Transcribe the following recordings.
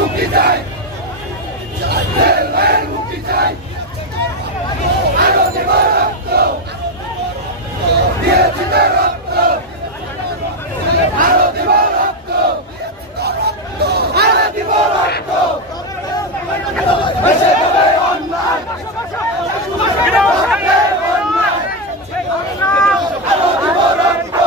মুক্তি চাই, মুক্তি চাই, আরো দিব রক্ত, দিয়েছি রক্ত, আরো দিব রক্ত, আরো দিব রক্ত, বেঁচে যাবে অন্যায়, আরো দিব রক্ত,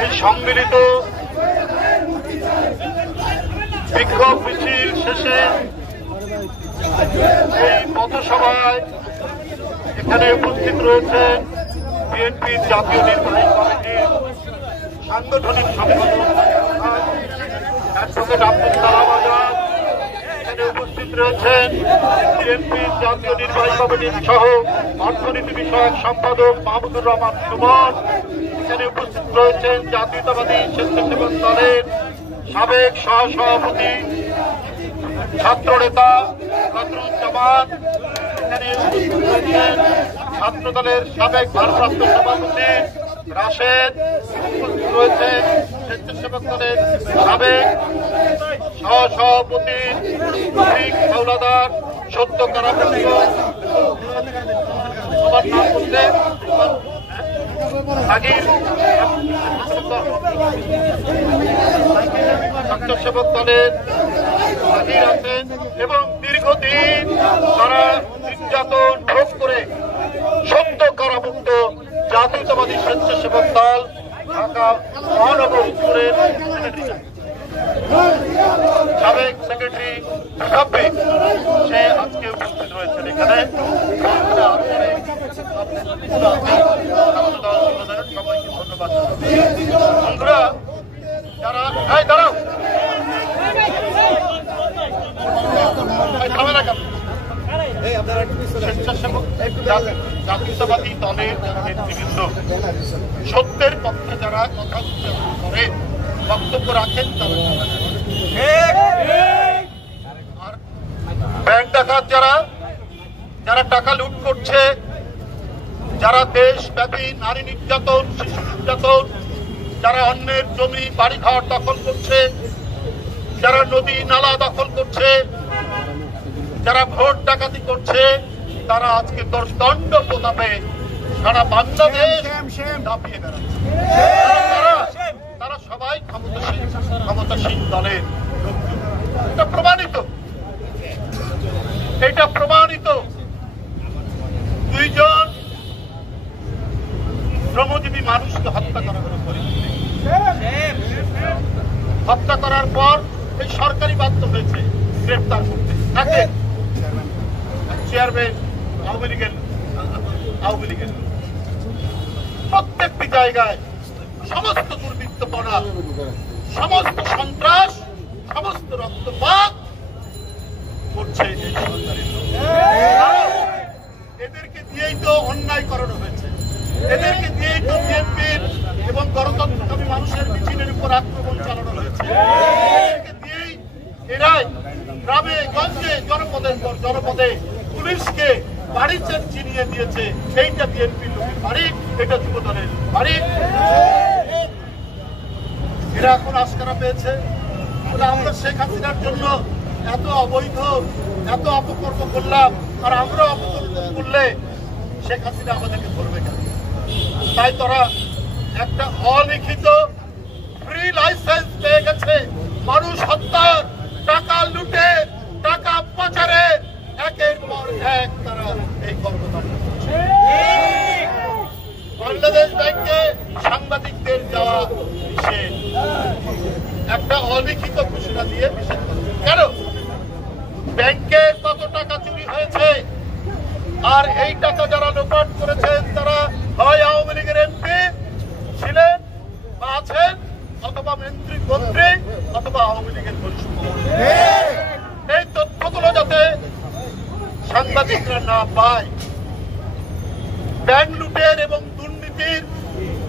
এই সম্মিলিত বিক্ষোভ মিছিল শেষে এই পথসভায় এখানে উপস্থিত রয়েছেন বিএনপির জাতীয় নির্বাহী কমিটির সাংগঠনিক সম্পাদক অ্যাডভোকেট আব্দুল সালাম আজাদ, এখানে উপস্থিত রয়েছেন বিএনপির জাতীয় নির্বাহী কমিটির সহ অর্থনীতি বিষয়ক সম্পাদক মাহমুদুর রহমান সুমন, এখানে উপস্থিত রয়েছেন জাতীয়তাবাদী স্বেচ্ছাসেবক দলের সাবেক সহসভাপতি ছাত্র নেতা বদরুজ্জামান, এখানে উপস্থিত রয়েছেন ছাত্র দলের সাবেক ভারপ্রাপ্ত সভাপতি রাশেদ, উপস্থিত রয়েছেন স্বেচ্ছাসেবক দলের সাবেক সহসভাপতি হাওলাদার, সদ্য কারাবরী আমার নাম বলতে স্বেচ্ছাসেবক দলের আগির আছেন এবং দীর্ঘদিন তারা নির্যাতন ভোগ করে সদ্য কারামুক্ত জাতীয়তাবাদী স্বেচ্ছাসেবক দল ঢাকা মহানগর উত্তরের সাবেক সেক্রেটারি সাব্বির, সে আজকে উপস্থিত রয়েছেন এখানে। সবাইকে ধন্যবাদ। বন্ধুরা যারা দাঁড়াও স্বেচ্ছাসেবক জাতীয়তাবাদী দলের নেতৃবৃন্দ সত্যের পক্ষে যারা কথা উচ্চারণ করে বক্তব্য রাখেন তারা, আর ব্যাংক ডাকাত যারা টাকা লুট করছে, যারা দেশব্যাপী নারী নির্যাতন, শিশু নির্যাতন, যারা অন্যের জমি বাড়িঘর দখল করছে, যারা নদী নালা দখল করছে, যারা ভোট ডাকাতি করছে, তারা আজকে দণ্ড প্রতাপে সারা বাংলাদেশ দাপিয়ে বেড়াচ্ছে। তারা সবাই ক্ষমতাসীন দলের, এটা প্রমাণিত। এটা প্রমাণিত। দুইজন শ্রমজীবী মানুষকে হত্যা করা হলো। হত্যা করার পর এই সরকারি বাধ্য হয়েছে গ্রেফতার করতে। তাকে চেয়ারম্যান আওয়ামী লীগের প্রত্যেকটি জায়গায় সমস্ত দুর্বৃত্তপনা, সমস্ত সন্ত্রাস, সমস্ত রক্তপাত করছে এই সরকারের। এদেরকে দিয়েই তো অন্যায় করানো হয়েছে, এদেরকে দিয়েই তো বিএনপির এবং গণতন্ত্রকামী মানুষের মিছিলের উপর আক্রমণ চালানো হয়েছে। এদেরকে দিয়েই এরাই গ্রামে গঞ্জে জনপদের পর জনপদে পুলিশকে বাড়ি চিনিয়ে দিয়েছে। এইটা বিএনপির লোকের বাড়ি, এটা যুবদলের বাড়ি। এরা এখন আস্কারা পেয়েছে। আমরা শেখ হাসিনার জন্য এত অবৈধ, এত অপকর্ম করলাম, আর আমরা অপকর্ম করলে শেখ হাসিনা আমাদেরকে ধরবে কেন? তাই তারা একটা অলিখিত ফ্রি লাইসেন্স পেয়ে গেছে মানুষ হত্যার, টাকা লুটে, টাকা পাচারে একের পর এক তারা এই কর্মকাণ্ড করছে। বাংলাদেশ ব্যাংকে সাংবাদিকদের যাওয়া নিষেধ, একটা অলিখিত ঘোষণা দিয়ে নিষেধ করছে। কেন? ব্যাংকে কত টাকা চুরি হয়েছে, আর এই টাকা যারা লোপাট করেছেন তারা হয় আওয়ামী লীগের এমপি ছিলেন বা আছেন, অথবা মন্ত্রী অথবা আওয়ামী লীগের বরিষ্ঠ। এই তথ্যগুলো যাতে সাংবাদিকরা না পায়, ব্যাংক লুটের এবং দুর্নীতির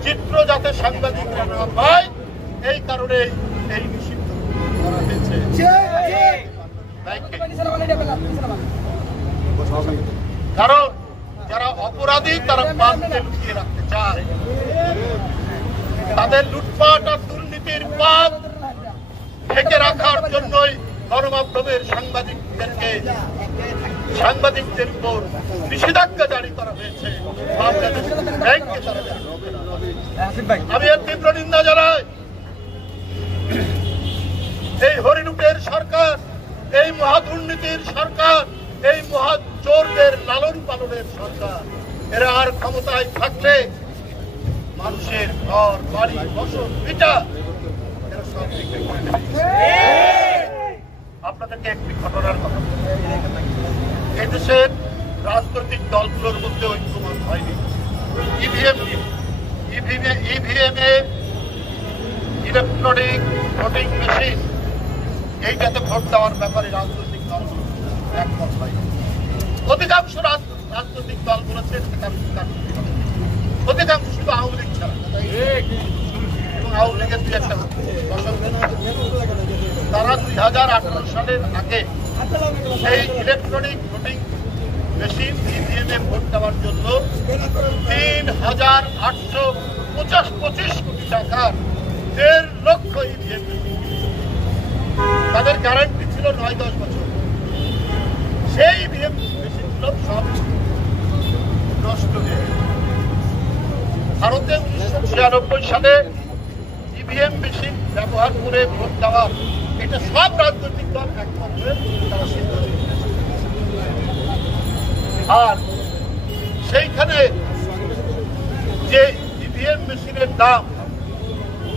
চিত্র যাতে সাংবাদিকরা না পায়, এই কারণে এই নিষিদ্ধ করা হয়েছে। কারণ যারা অপরাধী তারা পাপকে লুকিয়ে রাখতে চায়, তাদের লুটপাট আর দুর্নীতির পাপ ঢেকে রাখার জন্যই গণমাধ্যমের সাংবাদিকদের উপর নিষেধাজ্ঞা জারি করা হয়েছে। আমি এর তীব্র নিন্দা জানাই। এই হরিলুটের সরকার, এই মহাদুর্নীতির সরকার, এই মহাচোরদের লালন পালনের সরকার, এরা আর ক্ষমতায় থাকলে মানুষের ঘর বাড়ি ফসল ভিটা এরা সব বিক্রি করে দেবে। আপনাদেরকে একটি ঘটনার কথা, এদেশের রাজনৈতিক দলগুলোর মধ্যে ঐক্যমত হয়নি ইভিএম এ ইলেকট্রনিক ভোটিং মেশিন এইটাতে ভোট দেওয়ার ব্যাপারে রাজনৈতিক দলগুলো একমত হয়নি। অধিকাংশ রাজনৈতিক দল বলেছেন অধিকাংশ, শুধু আওয়ামী লীগ ছাড়া, এবং আওয়ামী লীগের দুই একটা তারা 2018 সালের আগে সেই ইলেকট্রনিক ভোটিং মেশিন ইভিএম এ ভোট দেওয়ার জন্য 3,825 কোটি টাকার 1.5 লক্ষ ইভিএম তাদের গ্যারান্টি ছিল 9-10 বছর। সেই ইভিএম মেশিনগুলো সব নষ্ট হয়ে গেছে। ভারতে 1996 সালে ইভিএম মেশিন ব্যবহার করে ভোট দেওয়া, এটা সব রাজনৈতিক দল একমত হয়ে তারা সিদ্ধান্ত নিয়েছে। আর সেইখানে যে ইভিএম মেশিনের দাম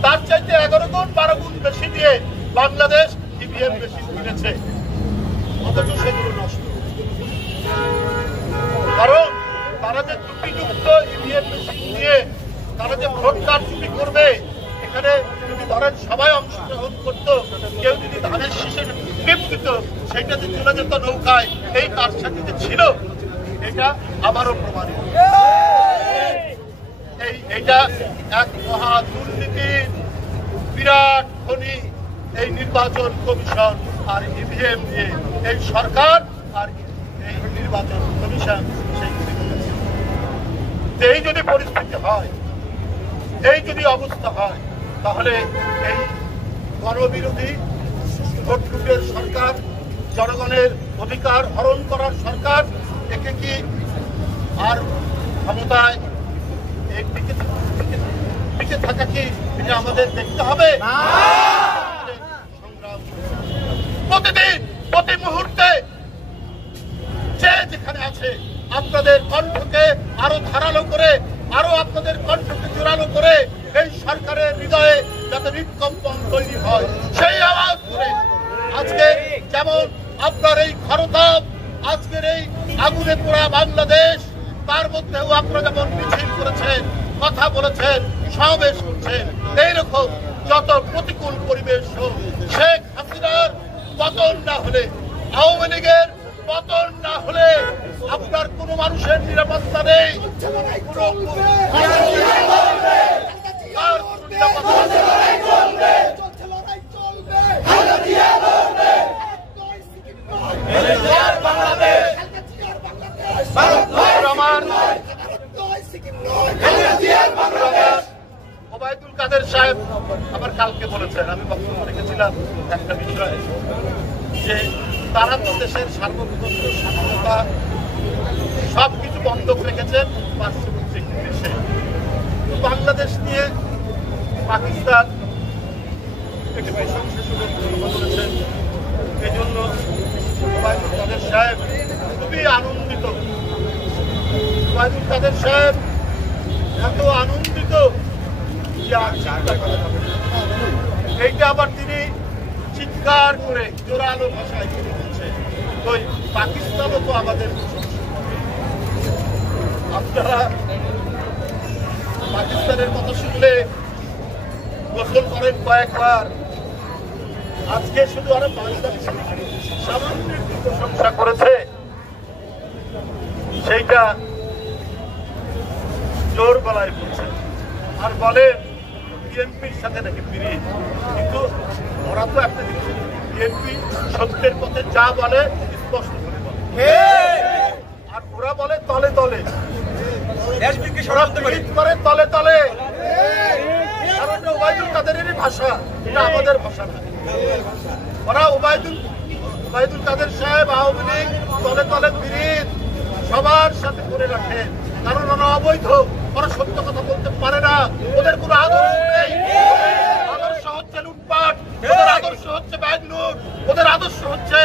তার চাইতে 11 গুণ 12 গুণ বেশি দিয়ে বাংলাদেশ ইভিএম মেশিন কিনেছে, অথচ সেগুলো নষ্ট। কারণ তারা যে ত্রুটিযুক্ত ইভিএম মেশিন দিয়ে তারা যে ভোট কারচুপি করবে, এখানে যদি ধরেন সবাই অংশগ্রহণ করত, কেউ যদি ধানের শীষের টিপ দিত, সেইটাতে চলে যেত নৌকায়, এই কারসাজিতে ছিল, এটা আবারও প্রমাণিত। এইটা এক মহা দুর্নীতির বিরাট খনি। এই নির্বাচন কমিশন আর ইভিএম দিয়ে এই সরকার আর এই নির্বাচন কমিশন এই যদি পরিস্থিতি হয়, এই যদি অবস্থা হয়, তাহলে এই গণবিরোধী ভোট লুটের সরকার, জনগণের অধিকার হরণ করার সরকার, একে কি আর ক্ষমতায় টিকে থাকা কি এটা আমাদের দেখতে হবে? সংগ্রাম প্রতিদিন প্রতি মুহূর্তে বাংলাদেশে আপনাদের কণ্ঠকে আরো ধারালো করে, আরো আপনাদের কণ্ঠকে জোরালো করে এই সরকারের হৃদয়ে যাতে হৃদকম্পন তৈরি হয়, সেই আওয়াজ করে আজকে যেমন আপনার এই খরতাপ, আজকের এই আগুনে পোড়া বাংলাদেশ, তার মধ্যেও আপনারা যেমন মিছিল করেছেন, কথা বলেছেন, সমাবেশ করছেন, এইরকম যত প্রতিকূল পরিবেশ হোক, শেখ হাসিনার পতন না হলে, আওয়ামী লীগের পতন না হলে আপনার কোন মানুষের নিরাপত্তা নেই, ওবায়দুল কাদের সাহেব আবার কালকে বলেছেন, আমি বক্তব্য রেখেছিলাম একটা বিষয়ে, যে তারা তো দেশের সার্বভৌমত্ব, স্বাধীনতা সবকিছু বন্ধক রেখেছেন পার্শ্ববর্তী দেশে। বাংলাদেশ নিয়ে পাকিস্তান একটি প্রশংসনীয় বলেছেন। এই জন্য ওবায়দুল কাদের সাহেব খুবই আনন্দিত। ওবায়দুল কাদের সাহেব এত আনন্দিত যে এইটা আবার তিনি চিৎকার করে জোরালো ভাষায় বলছে, ওই পাকিস্তানও তো আমাদের। আপনারা পাকিস্তানের কথা শুনলে গোসল করেন কয়েকবার, আজকে শুধু আরো বাংলাদেশ সামান্য প্রশংসা করেছে, সেইটা জোর গলায় বলছে আর বলে বিএনপির সাথে নাকি ফিরিয়ে। কিন্তু ওরা তো একটা জিনিস, বিএনপি সত্যের পথে যা বলে স্পষ্ট করে বলে, আর ওরা বলে তলে তলে, করে তলে তলে। কারণ ওবায়দুল কাদেরেরই ভাষা, এটা আমাদের ভাষা না। ওরা ওবায়দুল কাদের সাহেব আওয়ামী লীগ তলে তলে বিরোধ সবার সাথে করে রাখেন, কারণ ওরা অবৈধ, ওরা সত্য কথা বলতে পারে না, ওদের কোনো আদর্শ নেই। আদর্শ হচ্ছে লুটপাট, ওদের আদর্শ হচ্ছে ব্যাগ লুট, ওদের আদর্শ হচ্ছে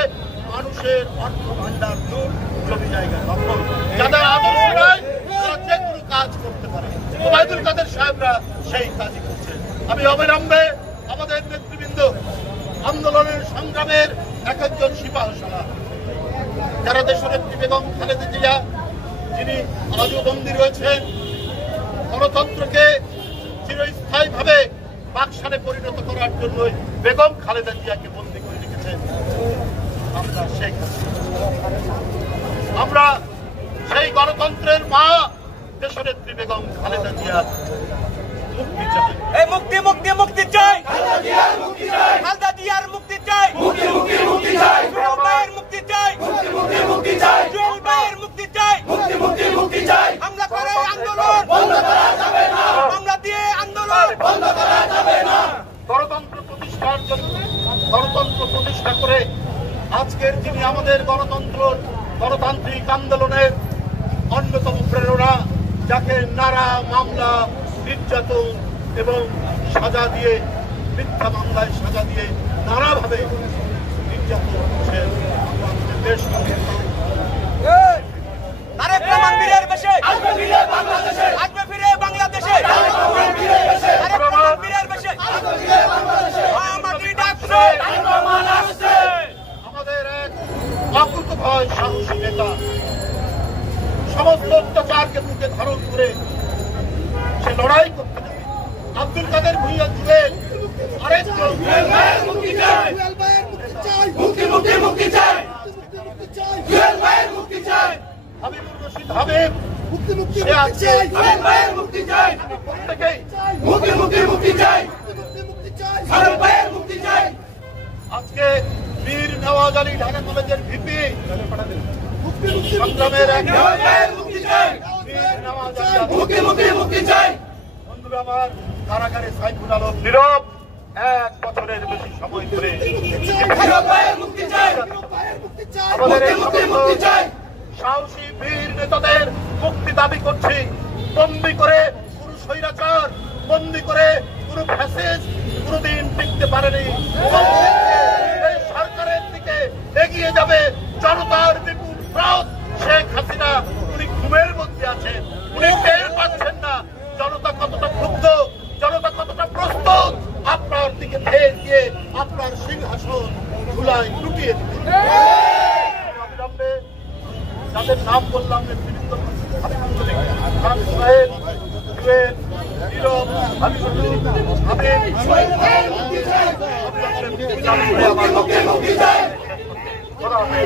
মানুষের অর্থ ভান্ডার লুট, জমি জায়গা দখল। যাদের আদর্শ নাই তারা যে কোনো কাজ করতে পারে, ওবায়দুল কাদের সাহেবরা সেই কাজই করছে। আমি অবিলম্বে আমাদের নেতৃবৃন্দ, আন্দোলনের সংগ্রামের এক একজন সিপাহসালা, যারা দেশনেত্রী বেগম খালেদা জিয়া, যিনি আজও বন্দী রয়েছেন, গণতন্ত্রকে চিরস্থায়ীভাবে বাকশালে পরিণত করার জন্য বেগম খালেদা জিয়াকে বন্দী করে রেখেছেন। আমরা সেই গণতন্ত্রের মা দেশনেত্রী বেগম খালেদা জিয়া মুক্তি চাই, মুক্তি মুক্তি মুক্তি চাই, খালেদা জিয়ার মুক্তি চাই, জুয়েল ভাইয়ের মুক্তি চাই, জুয়েল ভাইয়ের মুক্তি চাই। হামলা করে আন্দোলন বন্ধ করা যাবে না, হামলা দিয়ে আন্দোলন বন্ধ করা যাবে না। গণতন্ত্র প্রতিষ্ঠার জন্য, গণতন্ত্র প্রতিষ্ঠা করে আজকের যিনি আমাদের গণতান্ত্রিক আন্দোলনের অন্যতম প্রেরণা, যাকে নানা মামলা, নির্যাতন এবং সাজা দিয়ে, মিথ্যা মামলায় সাজা দিয়ে নানাভাবে নির্যাতন করছেন দেশ। তারেক রহমান বীরের বেশে আসবে ফিরে বাংলাদেশে, আসবে ফিরে বাংলাদেশে, তারেক রহমান বীরের বেশে আসবে ফিরে বাংলাদেশে। আমাদের ডাকছে, তারেক রহমান আসছে। আমাদের এক অকুতভয় সাহসী নেতা, সমস্ত অত্যাচারকে বুকে ধারণ করে সে লড়াই করতে যাবে। আব্দুল কাদের ভূঁইয়া জুয়েল আরেকজন মুক্তি চাই, মুক্তি মুক্তি মুক্তি চাই, জুয়েল ভাইয়ের মুক্তি চাই, হাবিবুর রশিদ হাবিব মুক্তি মুক্তি সে আছে, জুয়েল ভাইয়ের মুক্তি চাই, প্রত্যেকেই মুক্তি মুক্তি মুক্তি চাই, জুয়েল ভাইয়ের মুক্তি চাই। আজকে বীর নওয়াজ আলী ঢাকা কলেজের ভিপি সংগ্রামের এক জুয়েল ভাইয়ের মুক্তি চাই, বীর নওয়াজ আলী, মুক্তি মুক্তি মুক্তি চাই। বন্ধুরা আমার, কারাগারে সাইফুল আলম নীরব 1 বছরের বেশি সময় ধরে জুয়েল ভাইয়ের মুক্তি চাই, আমাদের এই মুক্তি মুক্তি চাই। সাহসী বীর নেতাদের মুক্তি দাবি করছি। বন্দী করে কোন স্বৈরাচার, বন্দী করে কোন ফ্যাসিস্ট কোনদিন টিকতে পারেনি। এই সরকারের দিকে এগিয়ে যাবে জনতার বিপুল স্রোত। শেখ হাসিনা হামলায় লুটিয়ে দিতে। অবিলম্বে যাদের নাম বললাম নেতৃবৃন্দ খান সোহেল, জুয়েল, নীরব, হাবিবুল্লাহ, হাবিব, আমার